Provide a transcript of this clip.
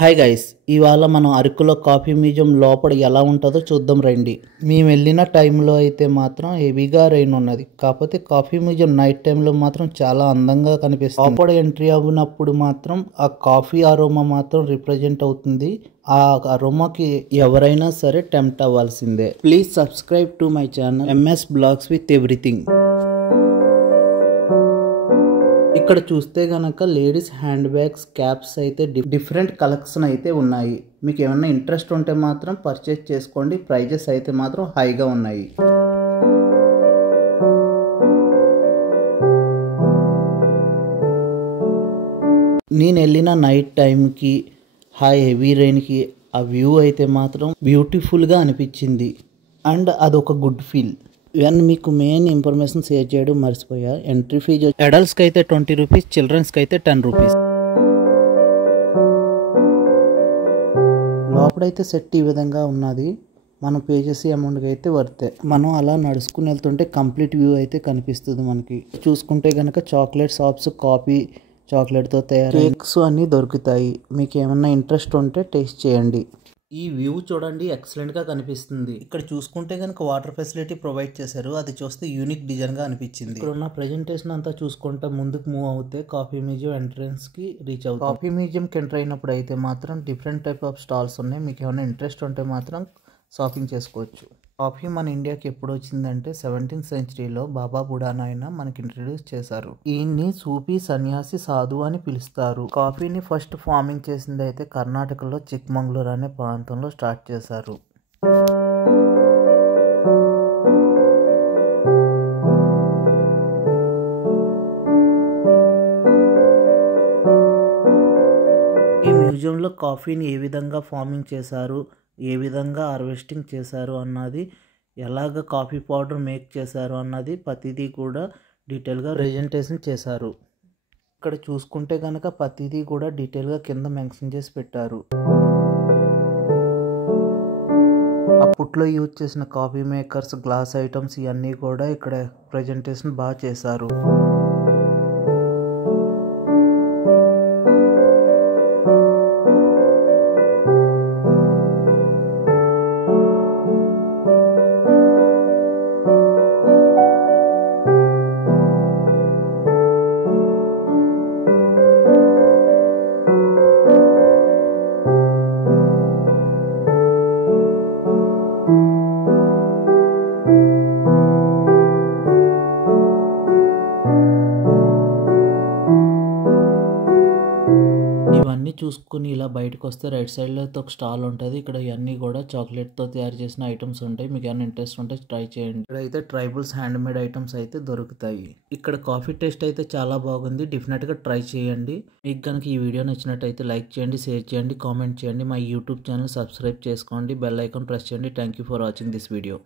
Hi guys, ఇవాళ మనం అరకులో కాఫీ మ్యూజియం లోపల ఎలా ఉంటుందో చూద్దాం రండి. మేము వెళ్ళిన టైంలో అయితే మాత్రం హెవీగా రెయిన్ ఉన్నది. కాకపోతే కాఫీ మ్యూజియం నైట్ టైంలో మాత్రం చాలా అందంగా కనిపిస్తుంది. లోపల ఎంట్రీ అవునప్పుడు మాత్రం ఆ కాఫీ అరోమా మాత్రం రిప్రజెంట్ అవుతుంది. ఆ అరోమాకి ఎవరైనా సరే టెంప్ట్ అవ్వాల్సిందే. Please subscribe to my channel MS blogs with everything. ఇక్కడ చూస్తే గనక లేడీస్ హ్యాండ్ బ్యాగ్స్, క్యాప్స్ అయితే డిఫరెంట్ కలెక్షన్ అయితే ఉన్నాయి. మీకు ఏమైనా ఇంట్రెస్ట్ ఉంటే మాత్రం పర్చేస్ చేసుకోండి. ప్రైజెస్ అయితే మాత్రం హైగా ఉన్నాయి. నేను వెళ్ళిన నైట్ టైంకి హెవీ రెయిన్కి ఆ వ్యూ అయితే మాత్రం బ్యూటిఫుల్గా అనిపించింది. అండ్ అదొక గుడ్ ఫీల్. ఇవన్నీ మీకు మెయిన్ ఇన్ఫర్మేషన్ షేర్ చేయడం మర్చిపోయా. ఎంట్రీ ఫీజు అడల్ట్స్కి అయితే 20 రూపీస్, చిల్డ్రన్స్కి అయితే 10 రూపీస్. లోపలైతే సెట్ ఈ విధంగా ఉన్నది. మనం పే చేసే అమౌంట్కి అయితే వర్తే. మనం అలా నడుచుకుని వెళ్తుంటే కంప్లీట్ వ్యూ అయితే కనిపిస్తుంది మనకి. చూసుకుంటే కనుక చాక్లెట్ షాప్స్, కాఫీ చాక్లెట్తో తయారు కేక్స్ అన్నీ దొరుకుతాయి. మీకు ఏమన్నా ఇంట్రెస్ట్ ఉంటే టేస్ట్ చేయండి. ఈ వ్యూ చూడండి, ఎక్సలెంట్గా కనిపిస్తుంది. ఇక్కడ చూసుకుంటే కనుక వాటర్ ఫెసిలిటీ ప్రొవైడ్ చేశారు. అది చూస్తే యూనిక్ డిజైన్గా అనిపించింది. ఇక్కడ ఉన్న ప్రెజెంటేషన్ అంతా చూసుకుంటే ముందుకు మూవ్ అవుతే కాఫీ మ్యూజియం ఎంట్రన్స్కి రీచ్ అవుతుంది. కాఫీ మ్యూజియంకి ఎంటర్ అయినప్పుడు అయితే మాత్రం డిఫరెంట్ టైప్ ఆఫ్ స్టాల్స్ ఉన్నాయి. మీకు ఏమైనా ఇంట్రెస్ట్ ఉంటే మాత్రం షాపింగ్ చేసుకోవచ్చు. కాఫీ మన ఇండియాకి ఎప్పుడు వచ్చిందంటే 17th సెంచరీలో బాబా బుడానాయన మనకి ఇంట్రడ్యూస్ చేశారు. ఈయన్ని సూఫీ సన్యాసి సాధు అని పిలుస్తారు. కాఫీని ఫస్ట్ ఫార్మింగ్ చేసింది అయితే కర్ణాటకలో చిక్మంగళూరు అనే ప్రాంతంలో స్టార్ట్ చేశారు. ఈ మ్యూజియంలో కాఫీని ఏ విధంగా ఫార్మింగ్ చేశారు, ఏ విధంగా హార్వెస్టింగ్ చేశారు అన్నది, ఎలాగ కాఫీ పౌడర్ మేక్ చేశారు అన్నది ప్రతిదీ కూడా డీటెయిల్గా ప్రెజెంటేషన్ చేశారు. ఇక్కడ చూసుకుంటే కనుక ప్రతిదీ కూడా డీటెయిల్గా కింద మెన్షన్ చేసి పెట్టారు. అప్పట్లో యూజ్ చేసిన కాఫీ మేకర్స్, గ్లాస్ ఐటమ్స్ ఇవన్నీ కూడా ఇక్కడ ప్రెజెంటేషన్ బాగా చేశారు. ఇవన్నీ చూసుకుని ఇలా బయటకు వస్తే రైట్ సైడ్లో అయితే ఒక స్టాల్ ఉంటుంది. ఇక్కడ ఇవన్నీ కూడా చాక్లెట్తో తయారు చేసిన ఐటమ్స్ ఉంటాయి. మీకు ఏమైనా ఇంట్రెస్ట్ ఉంటే ట్రై చేయండి. ఇక్కడ అయితే ట్రైబల్స్ హ్యాండ్ మేడ్ ఐటమ్స్ అయితే దొరుకుతాయి. ఇక్కడ కాఫీ టేస్ట్ అయితే చాలా బాగుంది. డెఫినెట్గా ట్రై చేయండి. మీకు కనుక ఈ వీడియో నచ్చినట్టయితే లైక్ చేయండి, షేర్ చేయండి, కామెంట్ చేయండి. మా యూట్యూబ్ ఛానల్ సబ్స్క్రైబ్ చేసుకోండి, బెల్ ఐకాన్ ప్రెస్ చేయండి. Thank you for watching this video.